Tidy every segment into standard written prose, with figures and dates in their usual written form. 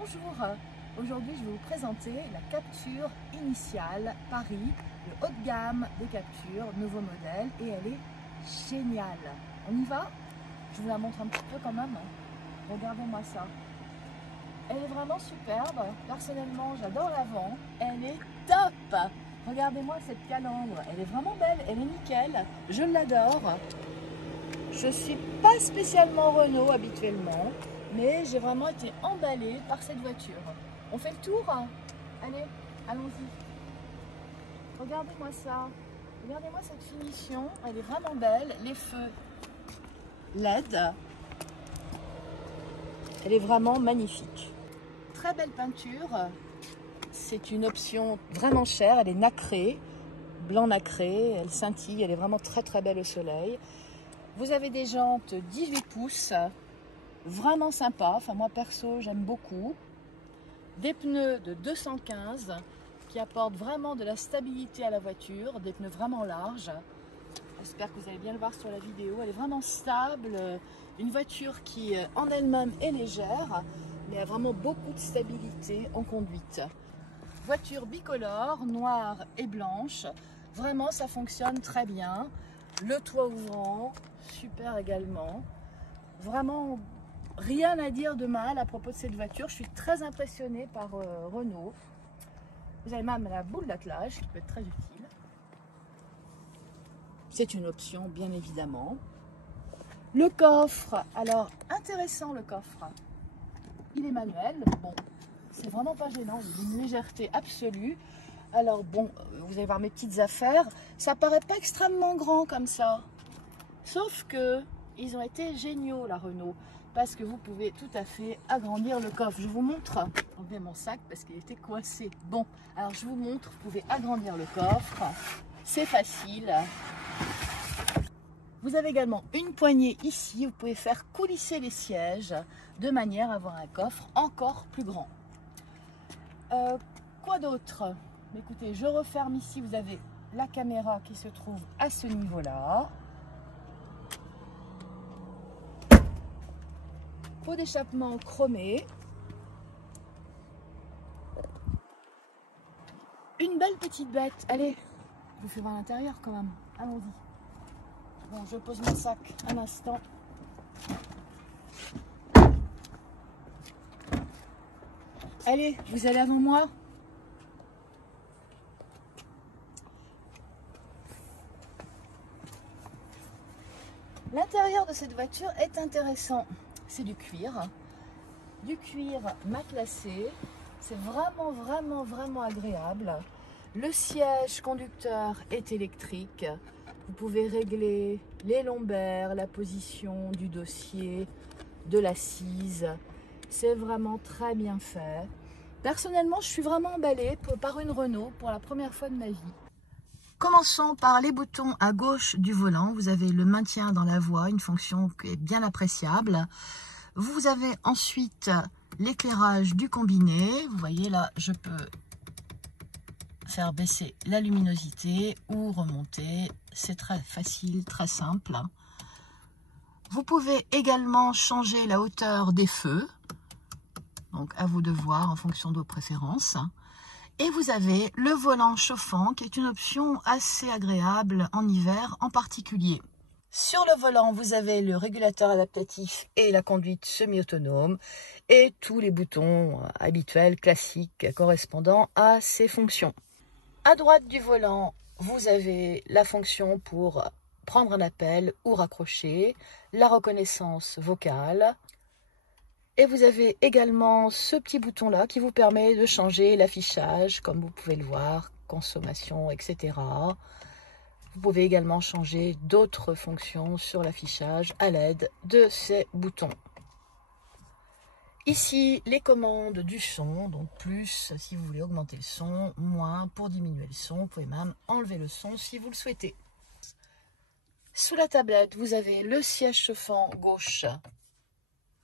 Bonjour, aujourd'hui je vais vous présenter la capture initiale Paris, le haut de gamme des captures, nouveau modèle, et elle est géniale. On y va? Je vous la montre un petit peu quand même. Regardez-moi ça. Elle est vraiment superbe. Personnellement, j'adore l'avant. Elle est top. Regardez-moi cette calandre. Elle est vraiment belle. Elle est nickel. Je l'adore. Je ne suis pas spécialement Renault habituellement, mais j'ai vraiment été emballée par cette voiture. On fait le tour? Allez, allons-y. Regardez-moi ça. Regardez-moi cette finition. Elle est vraiment belle. Les feux LED. Elle est vraiment magnifique. Très belle peinture. C'est une option vraiment chère. Elle est nacrée, blanc nacré. Elle scintille. Elle est vraiment très très belle au soleil. Vous avez des jantes 18 pouces. Vraiment sympa. Enfin, moi perso, j'aime beaucoup. Des pneus de 215 qui apportent vraiment de la stabilité à la voiture. Des pneus vraiment larges. J'espère que vous allez bien le voir sur la vidéo. Elle est vraiment stable. Une voiture qui, en elle-même, est légère, mais a vraiment beaucoup de stabilité en conduite. Voiture bicolore, noire et blanche. Vraiment, ça fonctionne très bien. Le toit ouvrant, super également. Vraiment, rien à dire de mal à propos de cette voiture. Je suis très impressionnée par Renault. Vous avez même la boule d'attelage qui peut être très utile. C'est une option, bien évidemment. Le coffre, alors intéressant le coffre. Il est manuel, bon, c'est vraiment pas gênant, il a une légèreté absolue. Alors bon, vous allez voir mes petites affaires, ça paraît pas extrêmement grand comme ça. Sauf que ils ont été géniaux la Renault, parce que vous pouvez tout à fait agrandir le coffre. Je vous montre, enlever mon sac parce qu'il était coincé. Bon, alors je vous montre, vous pouvez agrandir le coffre, c'est facile. Vous avez également une poignée ici, vous pouvez faire coulisser les sièges de manière à avoir un coffre encore plus grand. Quoi d'autre? Écoutez, je referme ici, vous avez la caméra qui se trouve à ce niveau-là. Pot d'échappement chromé. Une belle petite bête. Allez, je vous fais voir l'intérieur quand même. Allons-y. Bon, je pose mon sac un instant. Allez, vous allez avant moi. L'intérieur de cette voiture est intéressant. C'est du cuir matelassé. C'est vraiment agréable. Le siège conducteur est électrique. Vous pouvez régler les lombaires, la position du dossier, de l'assise. C'est vraiment très bien fait. Personnellement, je suis vraiment emballée par une Renault pour la première fois de ma vie. Commençons par les boutons à gauche du volant. Vous avez le maintien dans la voie, une fonction qui est bien appréciable. Vous avez ensuite l'éclairage du combiné. Vous voyez là, je peux faire baisser la luminosité ou remonter. C'est très facile, très simple. Vous pouvez également changer la hauteur des feux. Donc à vous de voir en fonction de vos préférences. Et vous avez le volant chauffant qui est une option assez agréable en hiver en particulier. Sur le volant, vous avez le régulateur adaptatif et la conduite semi-autonome et tous les boutons habituels, classiques, correspondant à ces fonctions. À droite du volant, vous avez la fonction pour prendre un appel ou raccrocher, la reconnaissance vocale. Et vous avez également ce petit bouton-là qui vous permet de changer l'affichage, comme vous pouvez le voir, consommation, etc. Vous pouvez également changer d'autres fonctions sur l'affichage à l'aide de ces boutons. Ici, les commandes du son, donc plus si vous voulez augmenter le son, moins pour diminuer le son. Vous pouvez même enlever le son si vous le souhaitez. Sous la tablette, vous avez le siège chauffant gauche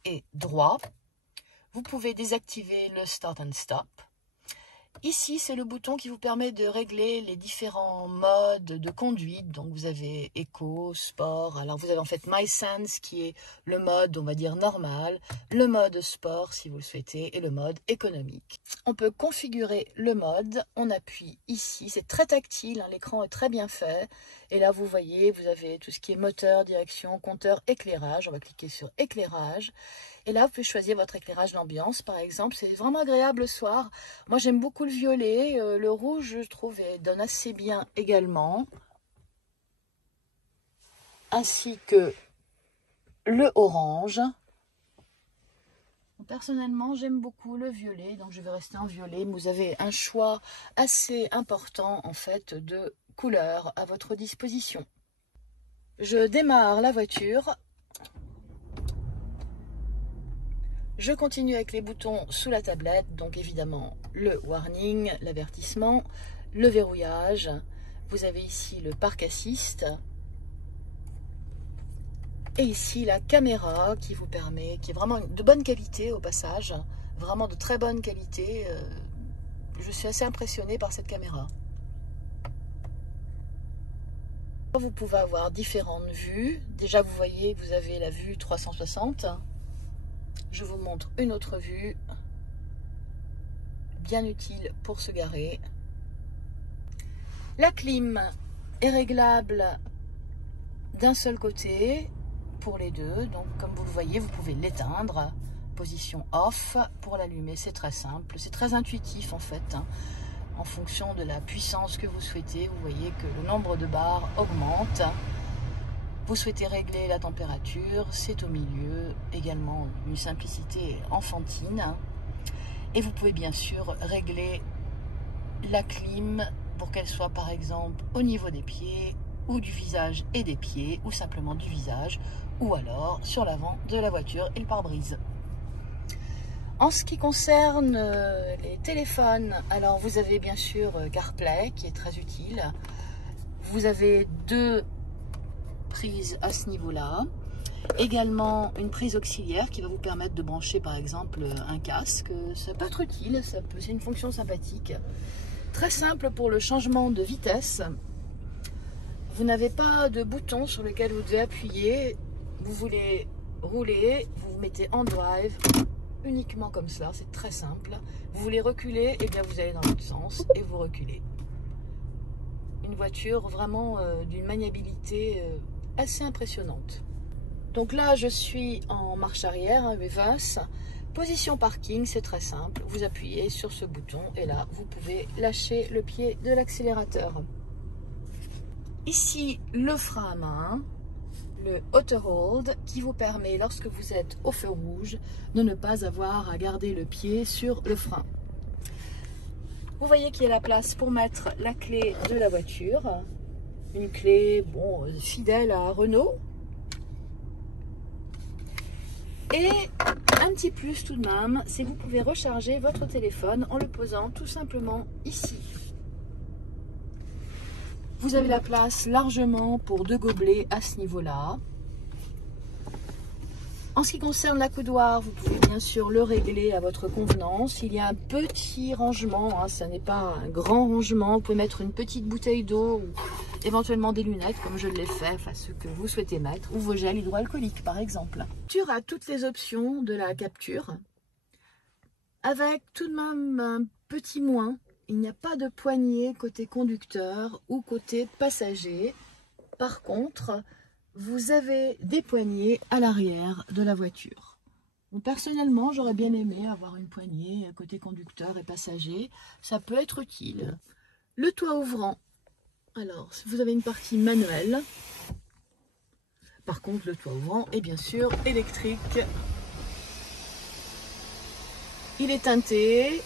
et droit. Vous pouvez désactiver le start and stop. Ici, c'est le bouton qui vous permet de régler les différents modes de conduite. Donc, vous avez Eco, Sport. Alors, vous avez en fait MySense qui est le mode, on va dire, normal, le mode Sport si vous le souhaitez et le mode économique. On peut configurer le mode. On appuie ici. C'est très tactile, hein, l'écran est très bien fait. Et là, vous voyez, vous avez tout ce qui est moteur, direction, compteur, éclairage. On va cliquer sur éclairage. Et là, vous pouvez choisir votre éclairage d'ambiance, par exemple. C'est vraiment agréable le soir. Moi, j'aime beaucoup le violet. Le rouge, je trouve, donne assez bien également. Ainsi que le orange. Personnellement, j'aime beaucoup le violet. Donc, je vais rester en violet. Mais vous avez un choix assez important, en fait, de couleurs à votre disposition. Je démarre la voiture. Je continue avec les boutons sous la tablette, donc évidemment le warning, l'avertissement, le verrouillage. Vous avez ici le park assist. Et ici la caméra qui vous permet, qui est vraiment de bonne qualité au passage, vraiment de très bonne qualité. Je suis assez impressionnée par cette caméra. Vous pouvez avoir différentes vues. Déjà vous voyez, vous avez la vue 360. Je vous montre une autre vue, bien utile pour se garer. La clim est réglable d'un seul côté pour les deux. Donc comme vous le voyez, vous pouvez l'éteindre. Position off. Pour l'allumer, c'est très simple. C'est très intuitif en fait. Hein. En fonction de la puissance que vous souhaitez, vous voyez que le nombre de barres augmente. Vous souhaitez régler la température, c'est au milieu, également une simplicité enfantine. Et vous pouvez bien sûr régler la clim pour qu'elle soit par exemple au niveau des pieds ou du visage et des pieds, ou simplement du visage, ou alors sur l'avant de la voiture et le pare-brise. En ce qui concerne les téléphones, alors vous avez bien sûr CarPlay qui est très utile. Vous avez deux prise à ce niveau-là. Également une prise auxiliaire qui va vous permettre de brancher par exemple un casque. Ça peut être utile, c'est une fonction sympathique. Très simple pour le changement de vitesse. Vous n'avez pas de bouton sur lequel vous devez appuyer. Vous voulez rouler, vous vous mettez en drive uniquement comme cela, c'est très simple. Vous voulez reculer, et bien vous allez dans l'autre sens et vous reculez. Une voiture vraiment d'une maniabilité assez impressionnante. Donc là, je suis en marche arrière, reverse. Position parking, c'est très simple. Vous appuyez sur ce bouton et là, vous pouvez lâcher le pied de l'accélérateur. Ici, le frein à main, le auto hold, qui vous permet, lorsque vous êtes au feu rouge, de ne pas avoir à garder le pied sur le frein. Vous voyez qu'il y a la place pour mettre la clé de la voiture. Une clé, bon, fidèle à Renault. Et un petit plus tout de même, c'est que vous pouvez recharger votre téléphone en le posant tout simplement ici. Vous avez la place largement pour deux gobelets à ce niveau-là. En ce qui concerne l'accoudoir, vous pouvez bien sûr le régler à votre convenance. Il y a un petit rangement, hein, ça n'est pas un grand rangement. Vous pouvez mettre une petite bouteille d'eau ou éventuellement des lunettes, comme je l'ai fait, enfin ce que vous souhaitez mettre, ou vos gels hydroalcooliques par exemple. La voiture a toutes les options de la capture, avec tout de même un petit moins. Il n'y a pas de poignée côté conducteur ou côté passager. Par contre, vous avez des poignées à l'arrière de la voiture. Bon, personnellement, j'aurais bien aimé avoir une poignée côté conducteur et passager. Ça peut être utile. Le toit ouvrant. Alors, vous avez une partie manuelle. Par contre, le toit ouvrant est bien sûr électrique. Il est teinté.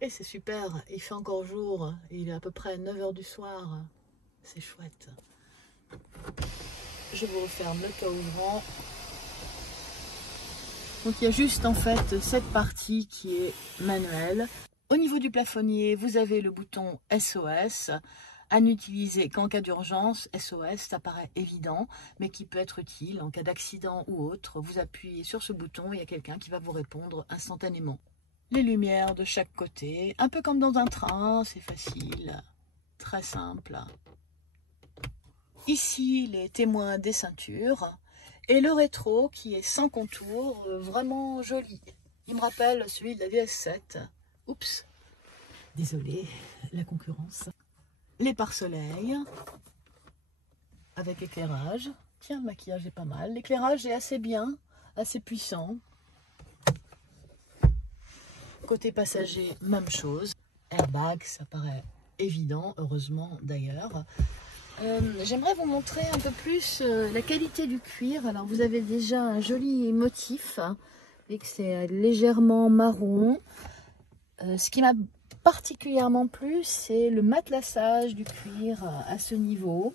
Et c'est super. Il fait encore jour. Il est à peu près 9 h du soir. C'est chouette. Je vous referme le toit ouvrant. Donc il y a juste en fait cette partie qui est manuelle. Au niveau du plafonnier, vous avez le bouton SOS à n'utiliser qu'en cas d'urgence. SOS, ça paraît évident, mais qui peut être utile en cas d'accident ou autre. Vous appuyez sur ce bouton et il y a quelqu'un qui va vous répondre instantanément. Les lumières de chaque côté, un peu comme dans un train, c'est facile, très simple. Ici, les témoins des ceintures et le rétro qui est sans contour, vraiment joli. Il me rappelle celui de la DS7. Oups, désolé, la concurrence. Les pare-soleil avec éclairage. Tiens, le maquillage est pas mal. L'éclairage est assez bien, assez puissant. Côté passager, même chose. Airbag, ça paraît évident, heureusement d'ailleurs. J'aimerais vous montrer un peu plus la qualité du cuir. Alors vous avez déjà un joli motif et que c'est légèrement marron. Ce qui m'a particulièrement plu, c'est le matelassage du cuir à ce niveau.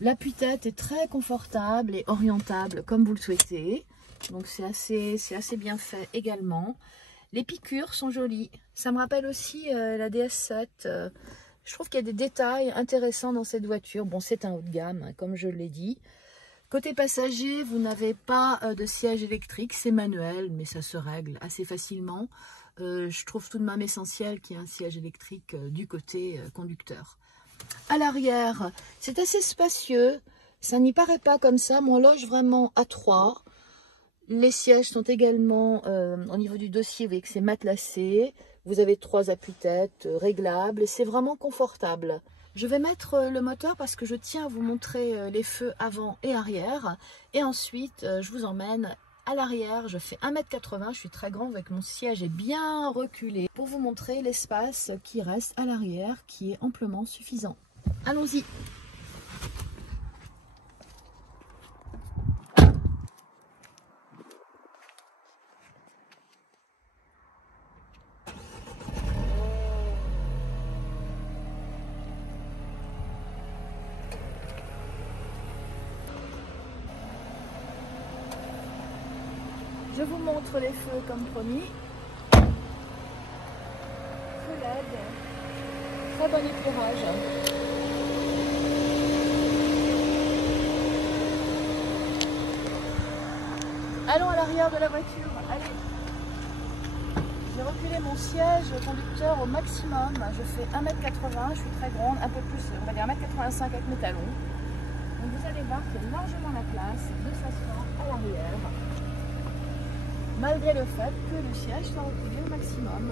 L'appui-tête est très confortable et orientable comme vous le souhaitez. Donc c'est assez bien fait également. Les piqûres sont jolies. Ça me rappelle aussi la DS7. Je trouve qu'il y a des détails intéressants dans cette voiture. Bon, c'est un haut de gamme, hein, comme je l'ai dit. Côté passager, vous n'avez pas de siège électrique. C'est manuel, mais ça se règle assez facilement. Je trouve tout de même essentiel qu'il y ait un siège électrique du côté conducteur. À l'arrière, c'est assez spacieux. Ça n'y paraît pas comme ça, mais on loge vraiment à 3. Les sièges sont également au niveau du dossier, vous voyez que c'est matelassé. Vous avez 3 appuis-têtes réglables et c'est vraiment confortable. Je vais mettre le moteur parce que je tiens à vous montrer les feux avant et arrière. Et ensuite, je vous emmène à l'arrière. Je fais 1,80 m, je suis très grand avec mon siège est bien reculé pour vous montrer l'espace qui reste à l'arrière qui est amplement suffisant. Allons-y. Je vous montre les feux comme promis. Feu LED, très bon éclairage. Allons à l'arrière de la voiture. Allez. J'ai reculé mon siège conducteur au maximum. Je fais 1,80 m, je suis très grande, un peu plus, on va dire 1,85 m avec mes talons. Donc vous allez voir qu'il y a largement la place de s'asseoir à l'arrière. Malgré le fait que le siège soit reculé au maximum.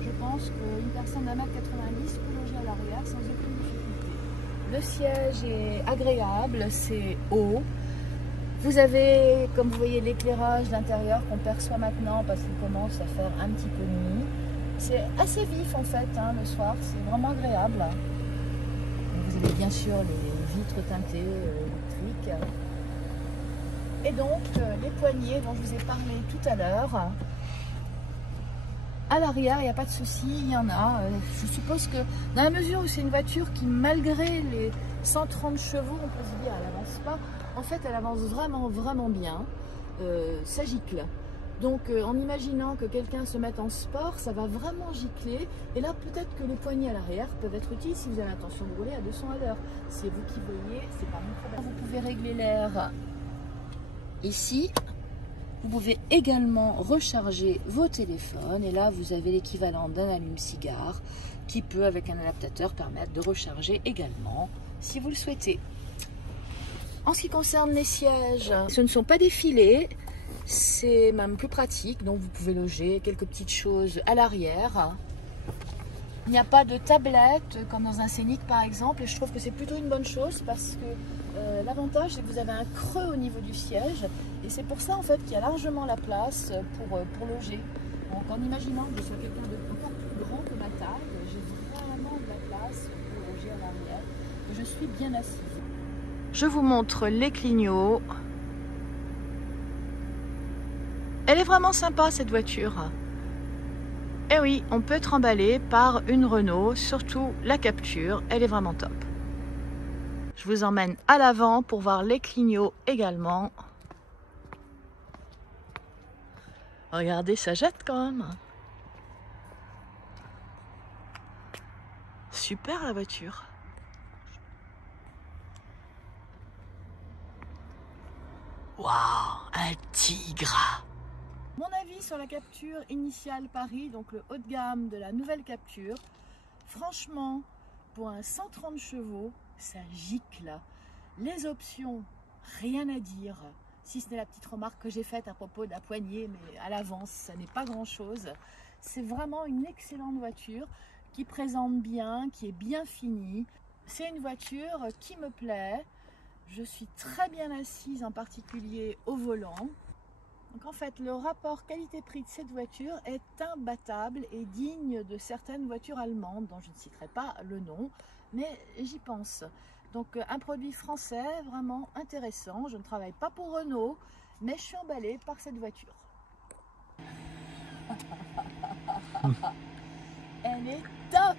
Je pense qu'une personne d'1,90 m peut loger à l'arrière sans aucune difficulté. Le siège est agréable, c'est haut. Vous avez, comme vous voyez, l'éclairage d'intérieur qu'on perçoit maintenant parce qu'il commence à faire un petit peu nuit. C'est assez vif en fait hein, le soir, c'est vraiment agréable. Vous avez bien sûr les vitres teintées électriques. Et donc, les poignées dont je vous ai parlé tout à l'heure, à l'arrière, il n'y a pas de souci, il y en a. Je suppose que dans la mesure où c'est une voiture qui, malgré les 130 chevaux, on peut se dire, elle n'avance pas, en fait, elle avance vraiment bien. Ça gicle. Donc, en imaginant que quelqu'un se mette en sport, ça va vraiment gicler. Et là, peut-être que les poignées à l'arrière peuvent être utiles si vous avez l'intention de rouler à 200 à l'heure. C'est vous qui voyez, c'est pas mon problème. Vous pouvez régler l'air ici. Vous pouvez également recharger vos téléphones et là vous avez l'équivalent d'un allume-cigare qui peut avec un adaptateur permettre de recharger également si vous le souhaitez. En ce qui concerne les sièges, ce ne sont pas des filets, c'est même plus pratique, donc vous pouvez loger quelques petites choses à l'arrière. Il n'y a pas de tablette comme dans un Scénic par exemple et je trouve que c'est plutôt une bonne chose parce que l'avantage c'est que vous avez un creux au niveau du siège et c'est pour ça en fait qu'il y a largement la place pour loger. Donc en imaginant que je sois quelqu'un de encore plus grand que ma taille, j'ai vraiment de la place pour loger à l'arrière et je suis bien assise. Je vous montre les clignots. Elle est vraiment sympa cette voiture. Et oui, on peut être emballé par une Renault, surtout la Capture, elle est vraiment top. Je vous emmène à l'avant pour voir les clignots également. Regardez, ça jette quand même. Super la voiture. Waouh, un tigre. Mon avis sur la Captur initiale Paris, donc le haut de gamme de la nouvelle Captur. Franchement, pour un 130 chevaux, ça gicle. Les options, rien à dire, si ce n'est la petite remarque que j'ai faite à propos de la poignée, mais à l'avance, ça n'est pas grand-chose. C'est vraiment une excellente voiture qui présente bien, qui est bien finie. C'est une voiture qui me plaît. Je suis très bien assise, en particulier au volant. Donc en fait, le rapport qualité-prix de cette voiture est imbattable et digne de certaines voitures allemandes, dont je ne citerai pas le nom, mais j'y pense. Donc un produit français vraiment intéressant. Je ne travaille pas pour Renault, mais je suis emballée par cette voiture. Elle est top!